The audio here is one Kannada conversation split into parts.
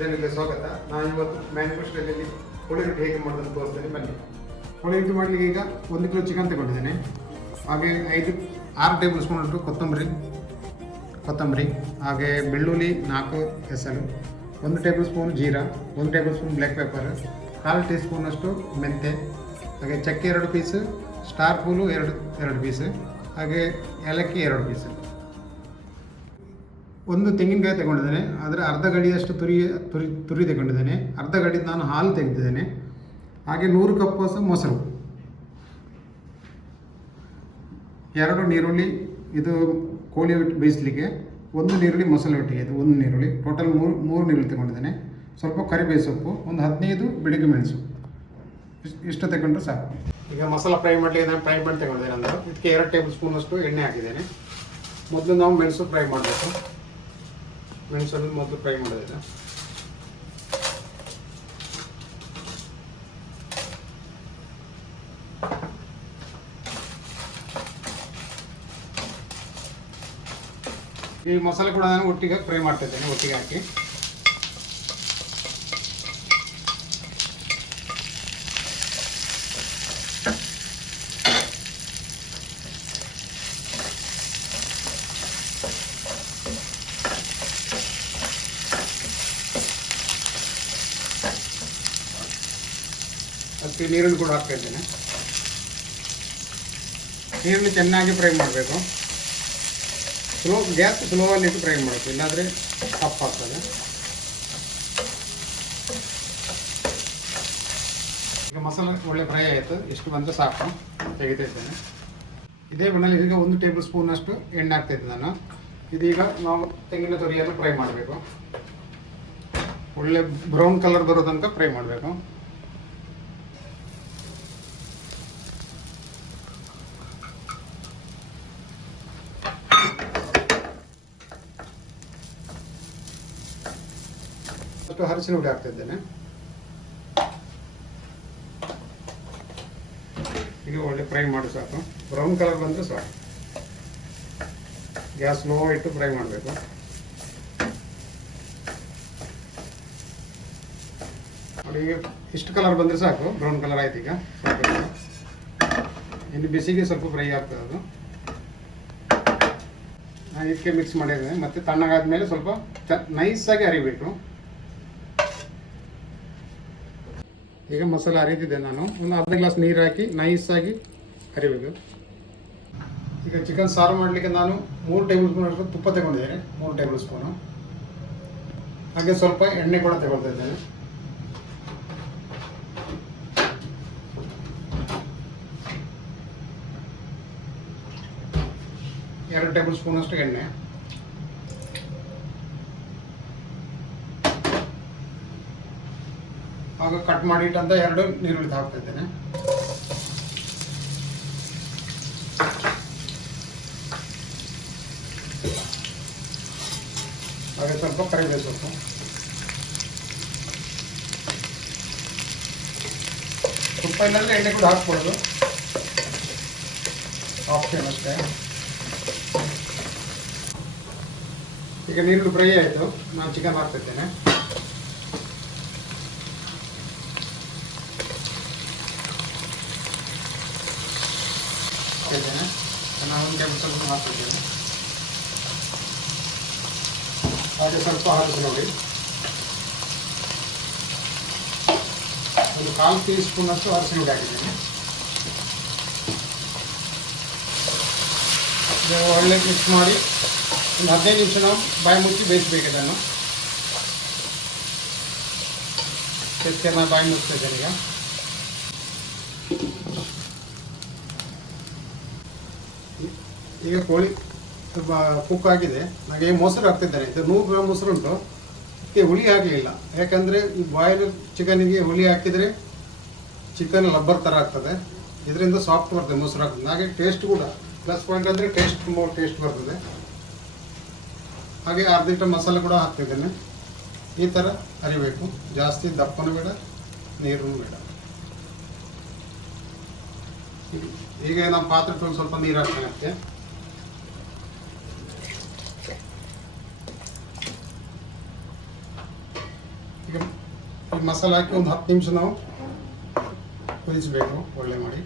ಜನರಿಗೆ ಸ್ವಾಗತ. ನಾನು ಇವತ್ತು ಮ್ಯಾಂಗೋ ಸ್ಟೈಲಲ್ಲಿ ಕೋಳಿ ರೊಟ್ಟಿ ಹೇಗೆ ಮಾಡೋದನ್ನು ತೋರಿಸ್ತೇನೆ, ಬನ್ನಿ. ಕೋಳಿ ರೊಟ್ಟಿ ಮಾಡಲಿಕ್ಕೆ ಈಗ 1 ಕಿಲೋ ಚಿಕನ್ ತಗೊಂಡಿದ್ದೇನೆ. ಹಾಗೆ 6 ಟೇಬಲ್ ಸ್ಪೂನ್ ಅಷ್ಟು ಕೊತ್ತಂಬರಿ, ಹಾಗೆ ಬೆಳ್ಳುಳ್ಳಿ 4 ಎಸಳು, 1 table spoon jeera, 1 table spoon black pepper, 1/4 tea spoon ಅಷ್ಟು ಮೆಂತೆ, ಹಾಗೆ ಚಕ್ಕೆ 2 ಪೀಸು, ಸ್ಟಾರ್ ಫೂಲು 2 ಪೀಸು, ಹಾಗೆ ಏಲಕ್ಕಿ 2 ಪೀಸು. 1 ತೆಂಗಿನಕಾಯಿ ತಗೊಂಡಿದ್ದೇನೆ. ಅದರ ಅರ್ಧ ಗಡಿಯಷ್ಟು ತುರಿ ತಗೊಂಡಿದ್ದೇನೆ. ಅರ್ಧ ಗಡಿ ನಾನು ಹಾಲು ತೆಗೆದಿದ್ದೇನೆ. ಹಾಗೆ 100 ಕಪ್ ಮೊಸರು, 2 ನೀರುಳ್ಳಿ, ಇದು ಕೋಳಿ ಬೇಯಿಸಲಿಕ್ಕೆ 1 ನೀರುಳ್ಳಿ ಮಸಾಲೆ ಒಟ್ಟಿಗೆ, ಇದು 1 ನೀರುಳ್ಳಿ, ಟೋಟಲ್ 3 ನೀರುಳ್ಳಿ ತಗೊಂಡಿದ್ದೇನೆ. ಸ್ವಲ್ಪ ಕರಿಬೇವು ಸೊಪ್ಪು, ಒಂದು 15 ಬೆಳಿಗ್ಗೆ ಮೆಣಸು, ಇಷ್ಟು ತಗೊಂಡ್ರೆ ಸಾಕು. ಈಗ ಮಸಾಲ ಫ್ರೈ ಮಾಡಲಿಕ್ಕೆ ನಾನು ಫ್ರೈ ಮಾಡಿ ತಗೊಂಡಿದ್ದೇನೆ. ಅಂದರೆ ಇದಕ್ಕೆ 2 ಟೇಬಲ್ ಸ್ಪೂನ್ ಅಷ್ಟು ಎಣ್ಣೆ ಹಾಕಿದ್ದೇನೆ. ಮೊದಲು ನಾವು ಮೆಣಸು ಫ್ರೈ ಮಾಡಬೇಕು. ಮೆಣಸನ್ನು ಮೊದಲು ಫ್ರೈ ಮಾಡೋದಿಲ್ಲ. ಈ ಮಸಾಲೆ ಕೂಡ ನಾನು ಒಟ್ಟಿಗೆ ಫ್ರೈ ಮಾಡ್ತಾ ಇದ್ದೇನೆ, ಒಟ್ಟಿಗೆ ಹಾಕಿ. ಅದಕ್ಕೆ ನೀರನ್ನು ಕೂಡ ಹಾಕ್ತಾ ಇದ್ದೇನೆ. ನೀರನ್ನು ಚೆನ್ನಾಗಿ ಫ್ರೈ ಮಾಡಬೇಕು. ಗ್ಯಾಸ್ ಸ್ಲೋವಲ್ಲಿ ಇಟ್ಟು ಫ್ರೈ ಮಾಡಬೇಕು, ಇಲ್ಲಾಂದರೆ ಕಪ್ಪಾಗ್ತದೆ. ಈಗ ಮಸಾಲೆ ಒಳ್ಳೆ ಫ್ರೈ ಆಯಿತು. ಎಷ್ಟು ಬಂದರೆ ಸಾಕು, ತೆಗಿತಾ ಇದ್ದೇನೆ. ಇದೇ ಬಣ್ಣಲ್ಲಿ ಈಗ 1 ಟೇಬಲ್ ಸ್ಪೂನ್ ಅಷ್ಟು ಎಣ್ಣೆ ಹಾಕ್ತಾಯಿದ್ದೆ ನಾನು. ಇದೀಗ ನಾವು ತೆಂಗಿನ ತುರಿಯನ್ನು ಫ್ರೈ ಮಾಡಬೇಕು. ಒಳ್ಳೆ ಬ್ರೌನ್ ಕಲರ್ ಬರೋ ತನಕ ಫ್ರೈ ಮಾಡಬೇಕು. ಅರಿಶಿನ ಹುಡಿ ಹಾಕ್ತಾ ಇದ್ದೇನೆ. ಈಗ ಒಳ್ಳೆ ಫ್ರೈ ಮಾಡಿ ಸಾಕು. ಬ್ರೌನ್ ಕಲರ್ ಬಂದರೆ ಸಾಕು. ಗ್ಯಾಸ್ ಲೋ ಇಟ್ಟು ಫ್ರೈ ಮಾಡಬೇಕು. ನೋಡಿ, ಈಗ ಇಷ್ಟು ಕಲರ್ ಬಂದರೆ ಸಾಕು. ಬ್ರೌನ್ ಕಲರ್ ಆಯ್ತು. ಈಗ ಇನ್ನು ಬಿಸಿಗೆ ಸ್ವಲ್ಪ ಫ್ರೈ ಆಗ್ತದೆ ಅದು. ನಾನು ಇದಕ್ಕೆ ಮಿಕ್ಸ್ ಮಾಡಿದ್ದೇನೆ. ಮತ್ತು ತಣ್ಣಗಾದ ಮೇಲೆ ಸ್ವಲ್ಪ ನೈಸಾಗಿ ಅರಿಬೇಕು. ಈಗ ಮಸಾಲೆ ಅರಿತಿದ್ದೆ ನಾನು. ಒಂದು ಅರ್ಧ ಗ್ಲಾಸ್ ನೀರು ಹಾಕಿ ನೈಸಾಗಿ ಅರಿಬೇಕು. ಈಗ ಚಿಕನ್ ಸಾರು ಮಾಡಲಿಕ್ಕೆ ನಾನು 3 ಟೇಬಲ್ ಸ್ಪೂನ್ ಅಷ್ಟು ತುಪ್ಪ ತಗೊಂಡಿದ್ದೇನೆ, 3 ಟೇಬಲ್ ಸ್ಪೂನು. ಹಾಗೆ ಸ್ವಲ್ಪ ಎಣ್ಣೆ ಕೂಡ ತಗೊಳ್ತಾ ಇದ್ದೇನೆ. ಎರಡು ಟೇಬಲ್ ಸ್ಪೂನ್ ಅಷ್ಟು ಎಣ್ಣೆ. ಆಗ ಕಟ್ ಮಾಡಿಟ್ಟಂತ 2 ನೀರುಳ್ಳಿ ಹಾಕ್ತಾ ಇದ್ದೇನೆ. ಹಾಗೆ ಸ್ವಲ್ಪ ಕರಿಬೇವು ಸೊಪ್ಪು. ತುಪ್ಪ ಇಲ್ಲಾಂದ್ರೆ ಎಣ್ಣೆ ಕೂಡ ಹಾಕ್ಕೊಳ್ಳೋದು, ಆಪ್ಷನ್ ಅಷ್ಟೇ. ಈಗ ನೀರುಳ್ಳಿ ಫ್ರೈ ಆಯಿತು. ನಾನು ಚಿಕನ್ ಹಾಕ್ತಾ ಇದ್ದೇನೆ. ನಾನು 1 ಟೇಬಲ್ ಸ್ಪೂನ್ ಹಾಕ್ತಿದ್ದೇನೆ. ಹಾಗೆ ಸ್ವಲ್ಪ ಅರಸಿನ ಹುಡಿ, ಒಂದು 1/4 ಟೀ ಸ್ಪೂನ್ ಅಷ್ಟು ಅರಸಿನ ಹುಡಿ ಹಾಕಿದ್ದೇನೆ. ಒಳ್ಳೆ ಮಿಕ್ಸ್ ಮಾಡಿ ಒಂದು 15 ನಿಮಿಷ ನಾವು ಬಾಯಿ ಮುಚ್ಚಿ ಬೇಯಿಸಬೇಕು. ಇದನ್ನು ನಾನು ಬಾಯಿ ಮುಚ್ತಾ ಇದ್ದೇನೆ. ಈಗ ಕೋಳಿ ಸ್ವಲ್ಪ ಕುಕ್ ಆಗಿದೆ. ನನಗೆ ಮೊಸರು ಹಾಕ್ತಿದ್ದೇನೆ. ಇದು 100 ಗ್ರಾಮ್ ಮೊಸರು ಉಂಟು. ಇದಕ್ಕೆ ಹುಳಿ ಹಾಕಲಿಲ್ಲ, ಯಾಕಂದರೆ ಈ ಬಾಯ್ಲರ್ ಚಿಕನಿಗೆ ಹುಳಿ ಹಾಕಿದರೆ ಚಿಕನ್ ಲಬ್ಬರ್ ಥರ ಆಗ್ತದೆ. ಇದರಿಂದ ಸಾಫ್ಟ್ ಬರ್ತದೆ ಮೊಸರು ಹಾಕ್ತದೆ. ಹಾಗೆ ಟೇಸ್ಟ್ ಕೂಡ ಪ್ಲಸ್ ಪಾಯಿಂಟ್ ಅಂದರೆ ತುಂಬ ಟೇಸ್ಟ್ ಬರ್ತದೆ. ಹಾಗೆ ಅರ್ಧ ಲೀಟರ್ ಮಸಾಲೆ ಕೂಡ ಹಾಕ್ತಿದ್ದೇನೆ. ಈ ಥರ ಅರಿಬೇಕು. ಜಾಸ್ತಿ ದಪ್ಪನೂ ಬೇಡ, ನೀರು ಬೇಡ. ಈಗ ನಮ್ಮ ಪಾತ್ರೆ ಸ್ವಲ್ಪ ನೀರು ಹಾಕ್ತಾನೆ. ಮಸಾಲೆ ಹಾಕಿ ಒಂದು 10 ನಿಮಿಷ ನಾವು ಕುದಿಸಬೇಕು ಒಳ್ಳೆ ಮಾಡಿ.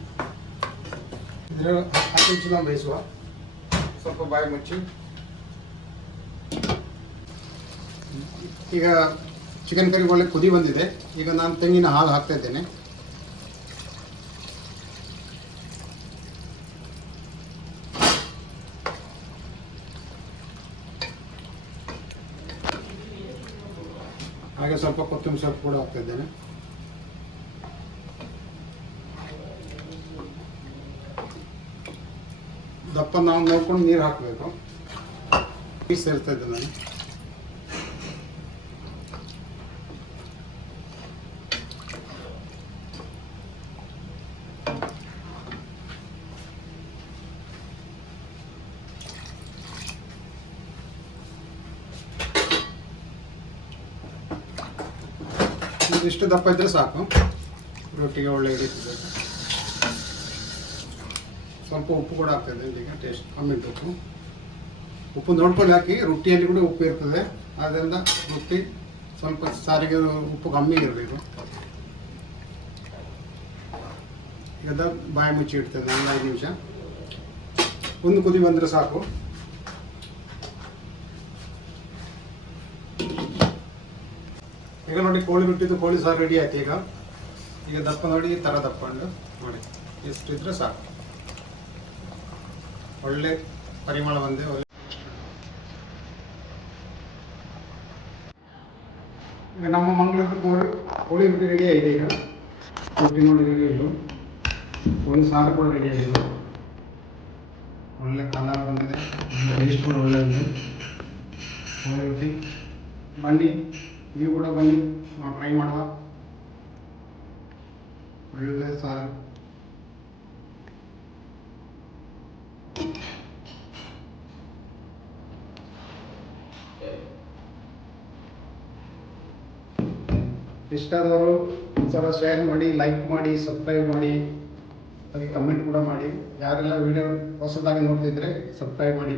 ಇದರ 10 ನಿಮಿಷ ನಾವು ಬೇಯಿಸುವ. ಸ್ವಲ್ಪ ಬಾಯಿ ಮುಚ್ಚಿ. ಈಗ ಚಿಕನ್ ಕರಿ ಒಳ್ಳೆ ಕುದಿ ಬಂದಿದೆ. ಈಗ ನಾನು ತೆಂಗಿನ ಹಾಲು ಹಾಕ್ತಾ ಇದ್ದೇನೆ. ಹಾಗೆ ಸ್ವಲ್ಪ ಕೊತ್ತಂಬರಿ ಸೊಪ್ಪು ಕೂಡ ಹಾಕ್ತಾ ಇದ್ದೇನೆ. ದಪ್ಪ ನಾವು ನೋಡ್ಕೊಂಡು ನೀರು ಹಾಕಬೇಕು. ಪೀಸ್ ಸೇರ್ತಾ ಇದ್ದೆ ನಾನು. ಇಷ್ಟು ದಪ್ಪ ಇದ್ದರೆ ಸಾಕು, ರೊಟ್ಟಿಗೆ ಒಳ್ಳೆ ಹಿಡಿತಿದ್ದಕ್ಕೆ. ಸ್ವಲ್ಪ ಉಪ್ಪು ಕೂಡ ಆಗ್ತದೆ. ಈಗ ಟೇಸ್ಟ್ ಕಮ್ಮಿ ಉಂಟು. ಉಪ್ಪು ನೋಡ್ಕೊಂಡು ಹಾಕಿ. ರೊಟ್ಟಿಯಲ್ಲಿ ಕೂಡ ಉಪ್ಪು ಇರ್ತದೆ, ಆದ್ದರಿಂದ ರೊಟ್ಟಿ ಸ್ವಲ್ಪ ಸಾರಿಗೆ ಉಪ್ಪು ಕಮ್ಮಿ ಇರಬೇಕು. ಈಗ ಬಾಯಿ ಮುಚ್ಚಿ ಇಡ್ತದೆ ನಾನು 5 ನಿಮಿಷ. ಒಂದು ಕುದಿ ಬಂದರೆ ಸಾಕು. ಈಗ ನೋಡಿ ಕೋಳಿ ಬಿಟ್ಟಿದ್ದು ಕೋಳಿ ಸಾರು ರೆಡಿ ಆಯ್ತು. ಈಗ ದಪ್ಪ ನೋಡಿ ಈ ಥರ ದಪ್ಪ ಉಂಟು ನೋಡಿ. ಎಷ್ಟಿದ್ರೆ ಸಾಕು. ಒಳ್ಳೆ ಪರಿಮಳ ಬಂದೆ. ಈಗ ನಮ್ಮ ಮಂಗಳೂರು ಕೋಳಿ ರೊಟ್ಟಿ ರೆಡಿ ಆಗಿದೆ. ಈಗ ರೊಟ್ಟಿ ನೋಡಿ ರೆಡಿ ಆಯಿತು. ಕೋಳಿ ಸಾರು ಕೂಡ ರೆಡಿ ಆಗಿದೆ. ಒಳ್ಳೆ ಕಲರ್ ಬಂದಿದೆ. ಟೇಸ್ಟ್ ಕೂಡ ಒಳ್ಳೆ ಇದೆ. ಕೋಳಿ ರೊಟ್ಟಿ ಬನ್ನಿ, ನೀವು ಕೂಡ ಬನ್ನಿ, ನಾವು ಟ್ರೈ ಮಾಡುವ. ಒಳ್ಳೆ ಸಾರು. ಇಷ್ಟ ಆದವರು ಒಂದ್ಸಲ ಶೇರ್ ಮಾಡಿ, ಲೈಕ್ ಮಾಡಿ, ಸಬ್ಸ್ಕ್ರೈಬ್ ಮಾಡಿ, ಹಾಗೆ ಕಮೆಂಟ್ ಕೂಡ ಮಾಡಿ. ಯಾರೆಲ್ಲ ವಿಡಿಯೋ ಹೊಸದಾಗಿ ನೋಡ್ತಿದ್ರೆ ಸಬ್ಸ್ಕ್ರೈಬ್ ಮಾಡಿ.